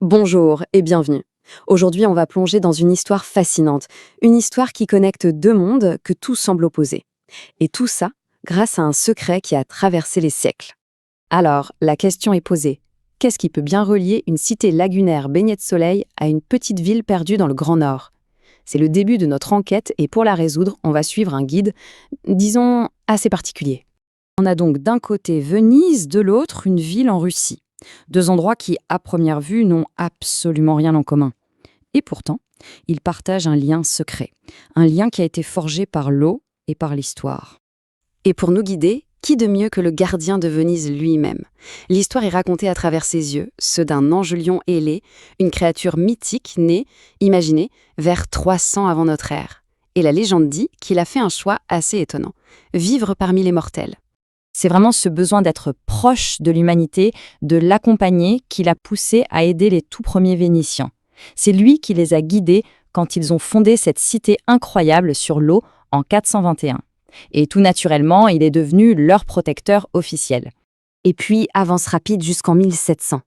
Bonjour et bienvenue. Aujourd'hui, on va plonger dans une histoire fascinante, une histoire qui connecte deux mondes que tout semble opposer. Et tout ça grâce à un secret qui a traversé les siècles. Alors, la question est posée. Qu'est-ce qui peut bien relier une cité lagunaire baignée de soleil à une petite ville perdue dans le Grand Nord? C'est le début de notre enquête et pour la résoudre, on va suivre un guide, disons, assez particulier. On a donc d'un côté Venise, de l'autre une ville en Russie. Deux endroits qui, à première vue, n'ont absolument rien en commun. Et pourtant, ils partagent un lien secret. Un lien qui a été forgé par l'eau et par l'histoire. Et pour nous guider, qui de mieux que le gardien de Venise lui-même? L'histoire est racontée à travers ses yeux, ceux d'un ange lion ailé, une créature mythique née, imaginez, vers 300 avant notre ère. Et la légende dit qu'il a fait un choix assez étonnant, vivre parmi les mortels. C'est vraiment ce besoin d'être proche de l'humanité, de l'accompagner, qui l'a poussé à aider les tout premiers Vénitiens. C'est lui qui les a guidés quand ils ont fondé cette cité incroyable sur l'eau en 421. Et tout naturellement, il est devenu leur protecteur officiel. Et puis, avance rapide jusqu'en 1700.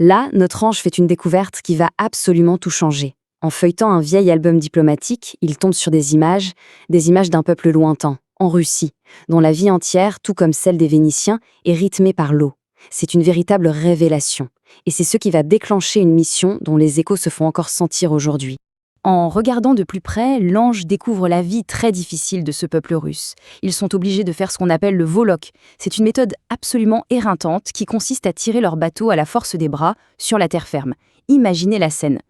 Là, notre ange fait une découverte qui va absolument tout changer. En feuilletant un vieil album diplomatique, il tombe sur des images d'un peuple lointain, en Russie, dont la vie entière, tout comme celle des Vénitiens, est rythmée par l'eau. C'est une véritable révélation. Et c'est ce qui va déclencher une mission dont les échos se font encore sentir aujourd'hui. En regardant de plus près, l'ange découvre la vie très difficile de ce peuple russe. Ils sont obligés de faire ce qu'on appelle le volok. C'est une méthode absolument éreintante qui consiste à tirer leur bateau à la force des bras sur la terre ferme. Imaginez la scène.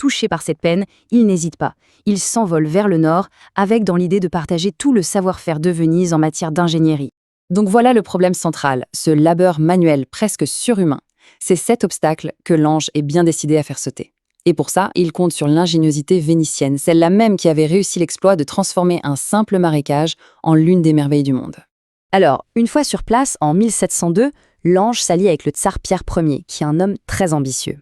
Touchés par cette peine, ils n'hésitent pas. Ils s'envolent vers le nord, avec dans l'idée de partager tout le savoir-faire de Venise en matière d'ingénierie. Donc voilà le problème central, ce labeur manuel presque surhumain. C'est cet obstacle que l'ange est bien décidé à faire sauter. Et pour ça, il compte sur l'ingéniosité vénitienne, celle-là même qui avait réussi l'exploit de transformer un simple marécage en l'une des merveilles du monde. Alors, une fois sur place, en 1702, l'ange s'allie avec le tsar Pierre Ier, qui est un homme très ambitieux.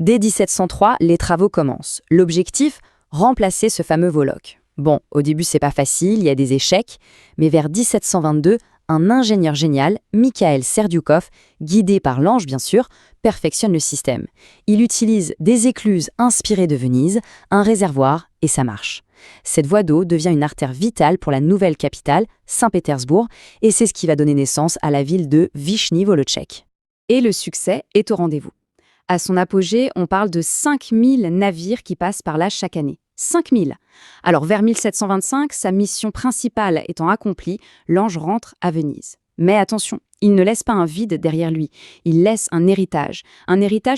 Dès 1703, les travaux commencent. L'objectif, remplacer ce fameux Volok. Bon, au début, c'est pas facile, il y a des échecs, mais vers 1722, un ingénieur génial, Mikhail Serdyukov, guidé par l'ange bien sûr, perfectionne le système. Il utilise des écluses inspirées de Venise, un réservoir, et ça marche. Cette voie d'eau devient une artère vitale pour la nouvelle capitale, Saint-Pétersbourg, et c'est ce qui va donner naissance à la ville de Vyshny-Volotchek. Et le succès est au rendez-vous. À son apogée, on parle de 5000 navires qui passent par là chaque année. 5000. Alors vers 1725, sa mission principale étant accomplie, l'ange rentre à Venise. Mais attention, il ne laisse pas un vide derrière lui, il laisse un héritage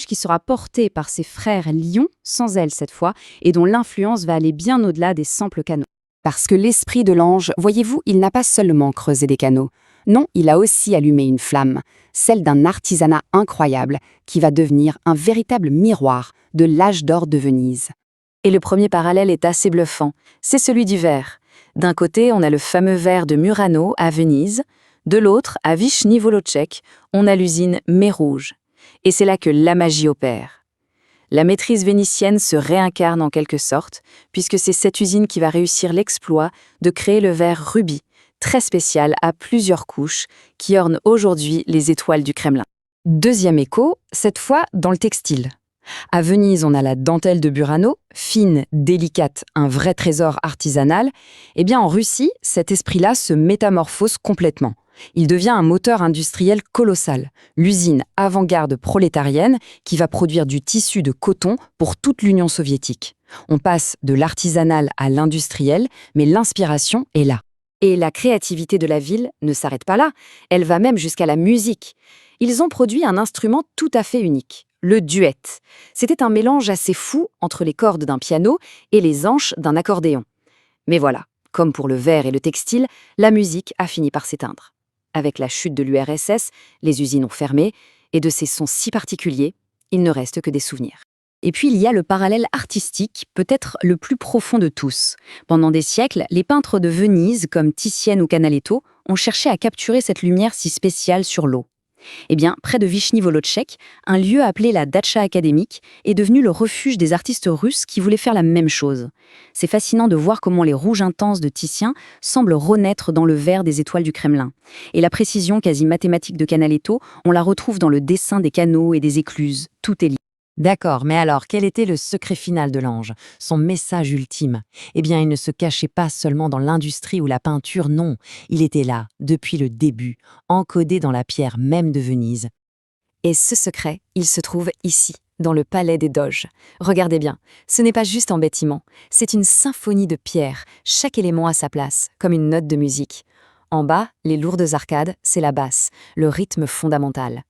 qui sera porté par ses frères lions, sans ailes cette fois, et dont l'influence va aller bien au-delà des simples canaux. Parce que l'esprit de l'ange, voyez-vous, il n'a pas seulement creusé des canaux. Non, il a aussi allumé une flamme, celle d'un artisanat incroyable qui va devenir un véritable miroir de l'âge d'or de Venise. Et le premier parallèle est assez bluffant, c'est celui du verre. D'un côté, on a le fameux verre de Murano à Venise, de l'autre, à Vyshny-Volotchek, on a l'usine Mets Rouge. Et c'est là que la magie opère. La maîtrise vénitienne se réincarne en quelque sorte, puisque c'est cette usine qui va réussir l'exploit de créer le verre rubis, très spécial à plusieurs couches, qui orne aujourd'hui les étoiles du Kremlin. Deuxième écho, cette fois dans le textile. À Venise, on a la dentelle de Burano, fine, délicate, un vrai trésor artisanal. Eh bien, en Russie, cet esprit-là se métamorphose complètement. Il devient un moteur industriel colossal, l'usine avant-garde prolétarienne qui va produire du tissu de coton pour toute l'Union soviétique. On passe de l'artisanal à l'industriel, mais l'inspiration est là. Et la créativité de la ville ne s'arrête pas là, elle va même jusqu'à la musique. Ils ont produit un instrument tout à fait unique, le duet. C'était un mélange assez fou entre les cordes d'un piano et les anches d'un accordéon. Mais voilà, comme pour le verre et le textile, la musique a fini par s'éteindre. Avec la chute de l'URSS, les usines ont fermé, et de ces sons si particuliers, il ne reste que des souvenirs. Et puis il y a le parallèle artistique, peut-être le plus profond de tous. Pendant des siècles, les peintres de Venise, comme Titienne ou Canaletto, ont cherché à capturer cette lumière si spéciale sur l'eau. Eh bien, près de Vyshny-Volotchek, un lieu appelé la Datcha académique est devenu le refuge des artistes russes qui voulaient faire la même chose. C'est fascinant de voir comment les rouges intenses de Titien semblent renaître dans le vert des étoiles du Kremlin. Et la précision quasi mathématique de Canaletto, on la retrouve dans le dessin des canaux et des écluses. Tout est lié. D'accord, mais alors quel était le secret final de l'ange, son message ultime? Eh bien, il ne se cachait pas seulement dans l'industrie ou la peinture, non, il était là, depuis le début, encodé dans la pierre même de Venise. Et ce secret, il se trouve ici, dans le palais des Doges. Regardez bien, ce n'est pas juste un bâtiment, c'est une symphonie de pierres, chaque élément à sa place, comme une note de musique. En bas, les lourdes arcades, c'est la basse, le rythme fondamental.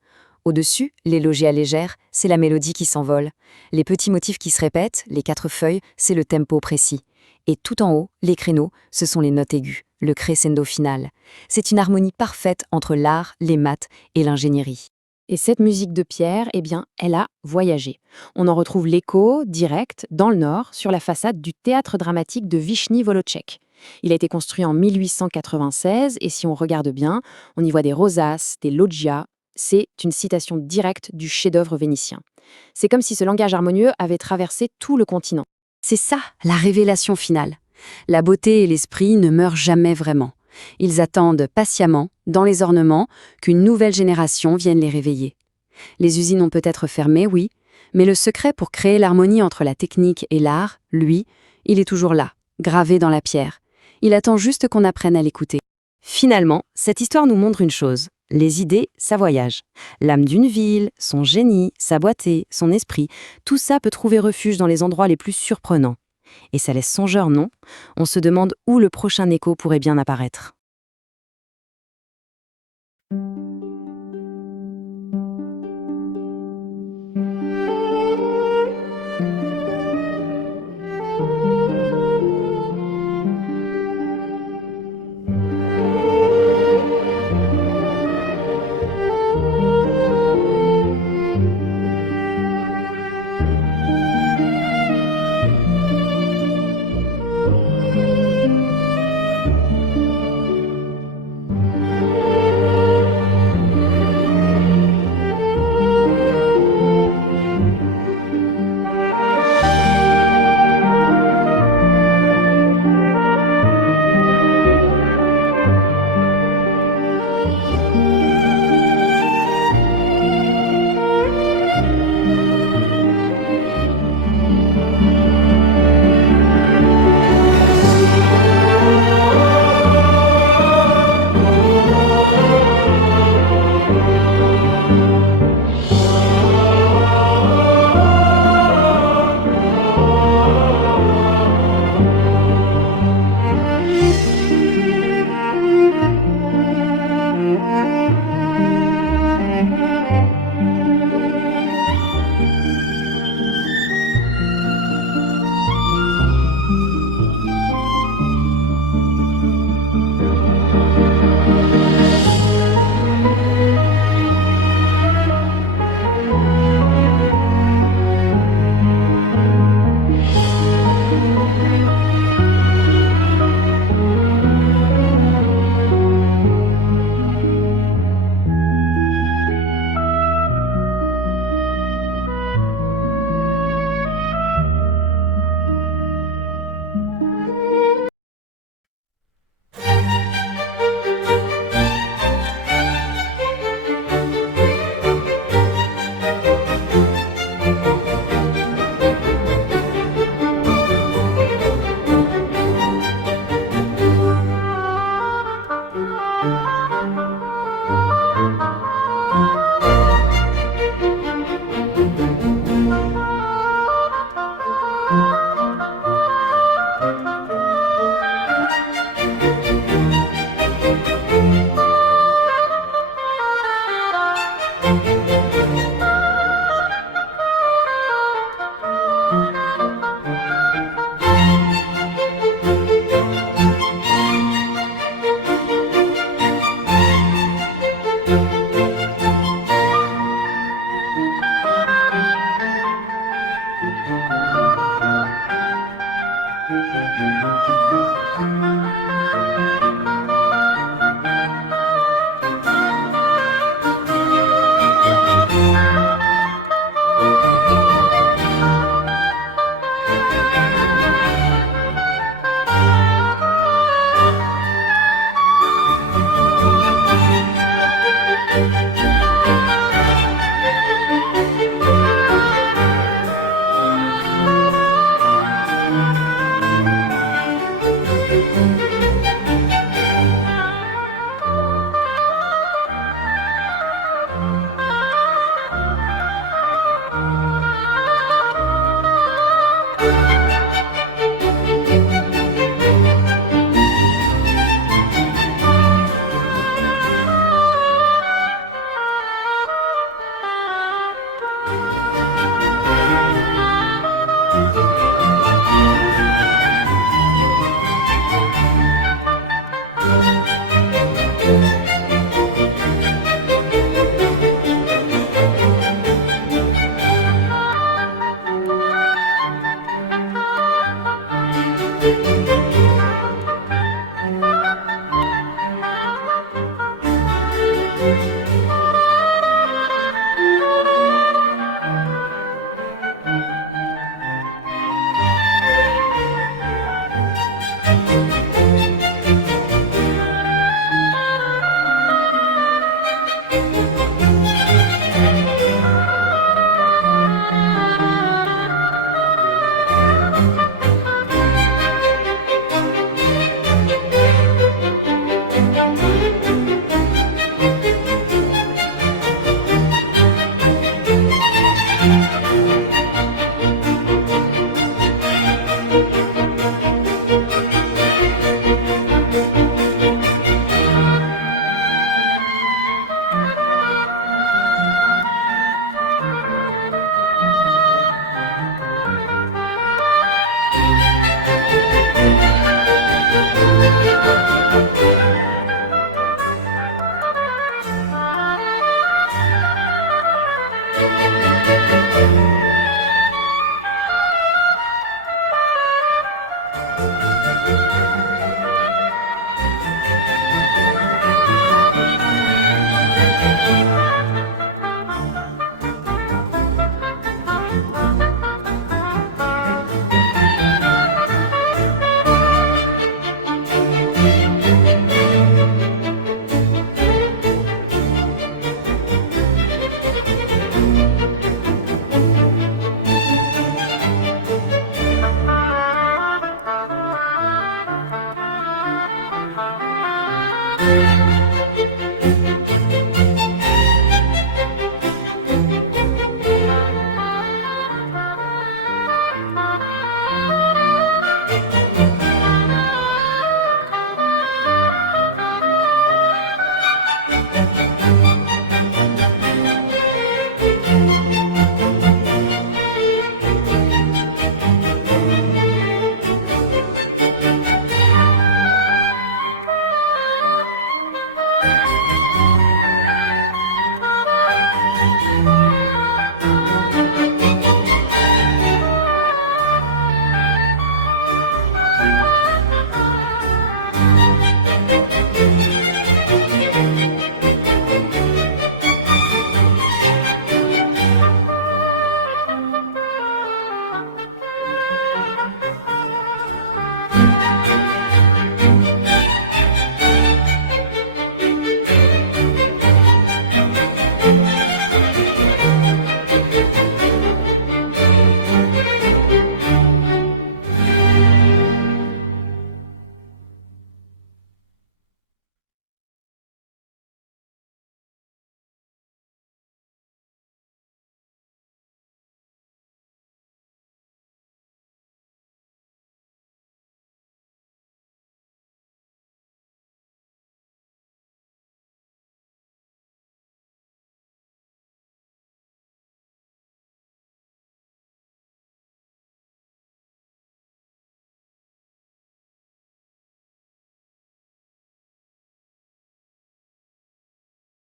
Au-dessus, les loggias légères, c'est la mélodie qui s'envole. Les petits motifs qui se répètent, les 4 feuilles, c'est le tempo précis. Et tout en haut, les créneaux, ce sont les notes aiguës, le crescendo final. C'est une harmonie parfaite entre l'art, les maths et l'ingénierie. Et cette musique de pierre, eh bien, elle a voyagé. On en retrouve l'écho direct dans le nord, sur la façade du théâtre dramatique de Vichny-Volotchek. Il a été construit en 1896 et si on regarde bien, on y voit des rosaces, des loggias. C'est une citation directe du chef-d'œuvre vénitien. C'est comme si ce langage harmonieux avait traversé tout le continent. C'est ça, la révélation finale. La beauté et l'esprit ne meurent jamais vraiment. Ils attendent patiemment, dans les ornements, qu'une nouvelle génération vienne les réveiller. Les usines ont peut-être fermé, oui, mais le secret pour créer l'harmonie entre la technique et l'art, lui, il est toujours là, gravé dans la pierre. Il attend juste qu'on apprenne à l'écouter. Finalement, cette histoire nous montre une chose. Les idées, ça voyage. L'âme d'une ville, son génie, sa boîté, son esprit, tout ça peut trouver refuge dans les endroits les plus surprenants. Et ça laisse songeur, non? On se demande où le prochain écho pourrait bien apparaître.